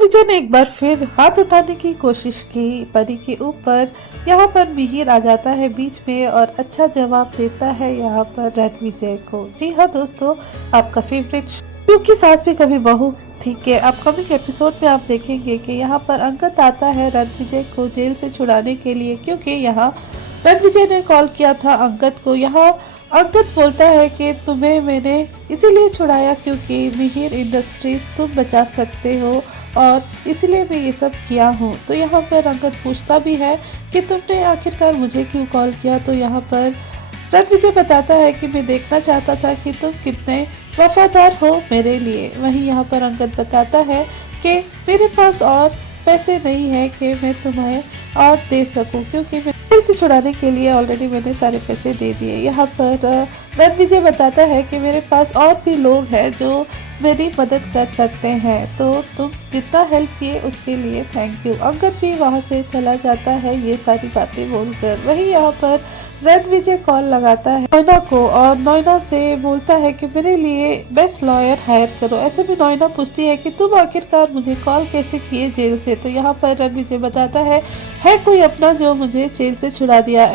रणविजय ने एक बार फिर हाथ उठाने की कोशिश की परी के ऊपर। यहाँ पर मिहिर आ जाता है बीच में और अच्छा जवाब देता है यहाँ पर रणविजय को। जी हाँ दोस्तों, आपका फेवरेट क्योंकि सास भी कभी बहू थी के अपकमिंग एपिसोड में आप देखेंगे कि यहाँ पर अंगद आता है रणविजय को जेल से छुड़ाने के लिए, क्योंकि यहाँ रणविजय ने कॉल किया था अंगद को। यहाँ अंगद बोलता है कि तुम्हें मैंने इसीलिए छुड़ाया क्योंकि मिहिर इंडस्ट्रीज तुम बचा सकते हो और इसलिए मैं ये सब किया हूँ। तो यहाँ पर अंगद पूछता भी है कि तुमने आखिरकार मुझे क्यों कॉल किया। तो यहाँ पर रणविजय बताता है कि मैं देखना चाहता था कि तुम कितने वफादार हो मेरे लिए। वहीं यहाँ पर अंगद बताता है कि मेरे पास और पैसे नहीं है कि मैं तुम्हें और दे सकूं, क्योंकि मैं जेल से छुड़ाने के लिए ऑलरेडी मैंने सारे पैसे दे दिए। यहाँ पर रणविजय बताता है कि मेरे पास और भी लोग हैं जो मेरी मदद कर सकते हैं, तो तुम जितना हेल्प किए उसके लिए थैंक यू। अंगद भी वहाँ से चला जाता है ये सारी बातें बोलकर। वहीं यहाँ पर रणविजय कॉल लगाता है नोएना को और नोएना से बोलता है कि मेरे लिए बेस्ट लॉयर हायर करो। ऐसे में नोएना पूछती है कि तुम आखिरकार मुझे कॉल कैसे किए जेल से। तो यहाँ पर रणविजय बताता है कोई अपना जो मुझे जेल से छुड़ा दिया।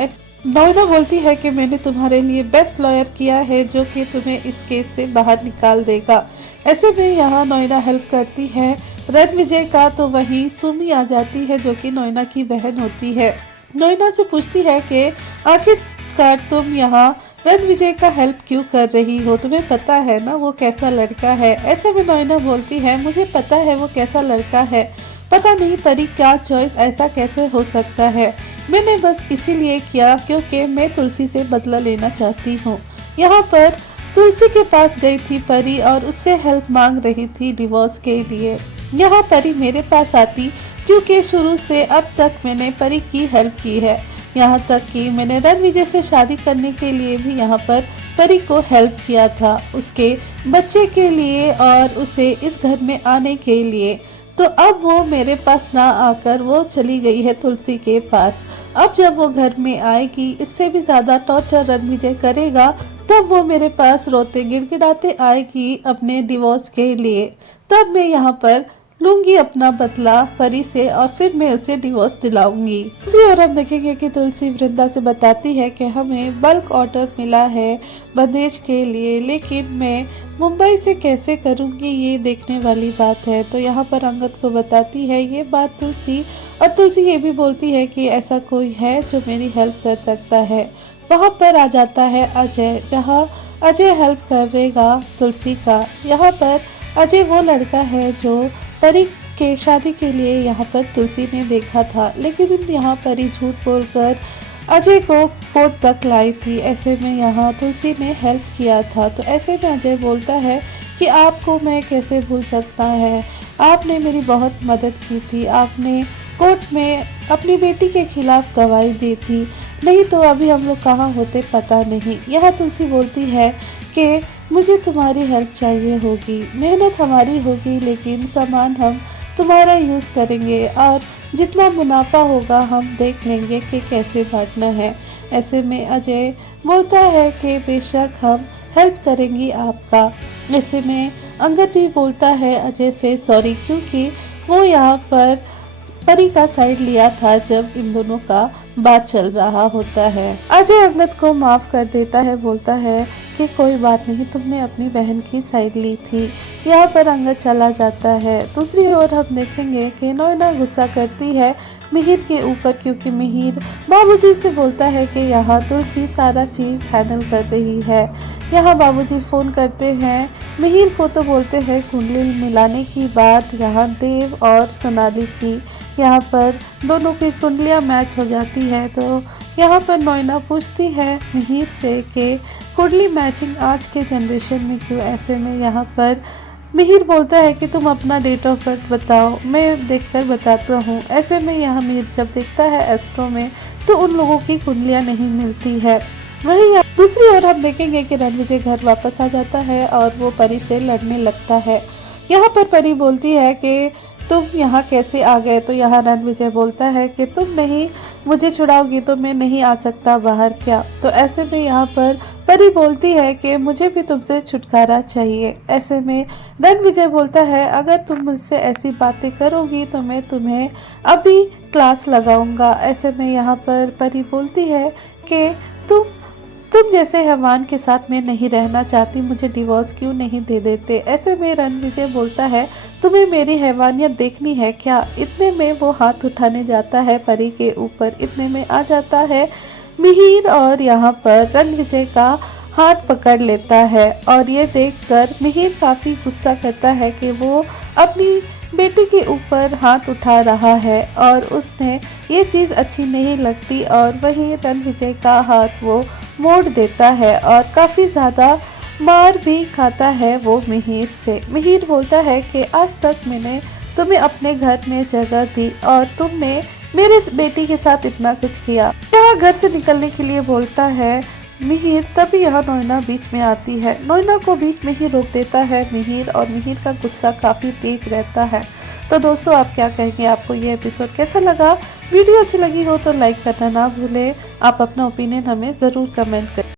नोएना बोलती है कि मैंने तुम्हारे लिए बेस्ट लॉयर किया है जो कि तुम्हें इस केस से बाहर निकाल देगा। ऐसे में यहाँ नोएना हेल्प करती है रणविजय का। तो वहीं सुमी आ जाती है जो कि नोएना की बहन होती है। नोएना से पूछती है कि आखिरकार तुम यहाँ रणविजय का हेल्प क्यों कर रही हो, तुम्हें पता है ना वो कैसा लड़का है। ऐसे में नोएना बोलती है मुझे पता है वो कैसा लड़का है, पता नहीं परी क्या चॉइस, ऐसा कैसे हो सकता है। मैंने बस इसीलिए किया क्योंकि मैं तुलसी से बदला लेना चाहती हूँ। यहाँ पर तुलसी के पास गई थी परी और उससे हेल्प मांग रही थी डिवोर्स के लिए। यहाँ परी मेरे पास आती क्योंकि शुरू से अब तक मैंने परी की हेल्प की है, यहाँ तक कि मैंने रणविजय से शादी करने के लिए भी यहाँ पर परी को हेल्प किया था, उसके बच्चे के लिए और उसे इस घर में आने के लिए। तो अब वो मेरे पास ना आकर वो चली गई है तुलसी के पास। अब जब वो घर में आएगी इससे भी ज्यादा टॉर्चर रणविजय करेगा, तब वो मेरे पास रोते गिड़गिड़ाते आएगी अपने डिवोर्स के लिए। तब मैं यहाँ पर लूंगी अपना बदला परी से और फिर मैं उसे डिवोर्स दिलाऊंगी। दूसरी ओर हम देखेंगे कि तुलसी वृंदा से बताती है कि हमें बल्क ऑर्डर मिला है बंदेज के लिए, लेकिन मैं मुंबई से कैसे करूंगी ये देखने वाली बात है। तो यहाँ पर अंगद को बताती है ये बात तुलसी, और तुलसी ये भी बोलती है कि ऐसा कोई है जो मेरी हेल्प कर सकता है। वहाँ पर आ जाता है अजय, जहाँ अजय हेल्प करेगा तुलसी का। यहाँ पर अजय वो लड़का है जो परी के शादी के लिए यहाँ पर तुलसी ने देखा था, लेकिन यहाँ परी झूठ बोलकर अजय को कोर्ट तक लाई थी। ऐसे में यहाँ तुलसी ने हेल्प किया था। तो ऐसे में अजय बोलता है कि आपको मैं कैसे भूल सकता है, आपने मेरी बहुत मदद की थी, आपने कोर्ट में अपनी बेटी के खिलाफ गवाही दी थी, नहीं तो अभी हम लोग कहाँ होते पता नहीं। यहाँ तुलसी बोलती है कि मुझे तुम्हारी हेल्प चाहिए होगी, मेहनत हमारी होगी लेकिन सामान हम तुम्हारा यूज़ करेंगे और जितना मुनाफा होगा हम देख लेंगे कि कैसे बांटना है। ऐसे में अजय बोलता है कि बेशक हम हेल्प करेंगी आपका। ऐसे में अंगद भी बोलता है अजय से सॉरी, क्योंकि वो यहाँ पर परी का साइड लिया था जब इन दोनों का बात चल रहा होता है। अजय अंगद को माफ कर देता है, बोलता है कि कोई बात नहीं, तुमने अपनी बहन की साइड ली थी। यहाँ पर अंगद चला जाता है। दूसरी ओर हम देखेंगे कि नोएना गुस्सा करती है मिहिर के ऊपर, क्योंकि मिहिर बाबूजी से बोलता है कि यहाँ तुलसी सारा चीज़ हैंडल कर रही है। यहाँ बाबूजी फ़ोन करते हैं मिहिर को, तो बोलते हैं कुंडली मिलाने की बात यहाँ देव और सोनाली की। यहाँ पर दोनों की कुंडलियाँ मैच हो जाती है। तो यहाँ पर नोएना पूछती है मिहिर से कि कुंडली मैचिंग आज के जनरेशन में क्यों। ऐसे में यहाँ पर मिहिर बोलता है कि तुम अपना डेट ऑफ बर्थ बताओ, मैं देखकर बताता हूँ। ऐसे में यहाँ मिहिर जब देखता है एस्ट्रो में तो उन लोगों की कुंडलियाँ नहीं मिलती है। वहीं दूसरी ओर हम देखेंगे कि रणविजय घर वापस आ जाता है और वो परी से लड़ने लगता है। यहाँ पर परी बोलती है कि तुम यहाँ कैसे आ गए। तो यहाँ रणविजय बोलता है कि तुम नहीं मुझे छुड़ाओगी तो मैं नहीं आ सकता बाहर क्या। तो ऐसे में यहाँ पर परी बोलती है कि मुझे भी तुमसे छुटकारा चाहिए। ऐसे में रणविजय बोलता है अगर तुम मुझसे ऐसी बातें करोगी तो मैं तुम्हें अभी क्लास लगाऊंगा। ऐसे में यहाँ पर परी बोलती है कि तुम जैसे हैवान के साथ मैं नहीं रहना चाहती, मुझे डिवोर्स क्यों नहीं दे देते। ऐसे में रणविजय बोलता है तुम्हें मेरी हैवानियत देखनी है क्या। इतने में वो हाथ उठाने जाता है परी के ऊपर, इतने में आ जाता है मिहिर और यहाँ पर रणविजय का हाथ पकड़ लेता है। और ये देखकर मिहिर काफ़ी गुस्सा करता है कि वो अपनी बेटी के ऊपर हाथ उठा रहा है और उसने ये चीज़ अच्छी नहीं लगती। और वहीं रणविजय का हाथ वो मोड़ देता है और काफ़ी ज़्यादा मार भी खाता है वो मिहिर से। मिहिर बोलता है कि आज तक मैंने तुम्हें अपने घर में जगह दी और तुमने मेरे बेटी के साथ इतना कुछ किया। यहाँ घर से निकलने के लिए बोलता है मिहिर, तभी यहाँ नोएना बीच में आती है। नोएना को बीच में ही रोक देता है मिहिर और मिहिर का गुस्सा काफ़ी तेज रहता है। तो दोस्तों आप क्या कहेंगे, आपको ये एपिसोड कैसा लगा? वीडियो अच्छी लगी हो तो लाइक करना ना भूलें। आप अपना ओपिनियन हमें ज़रूर कमेंट करें।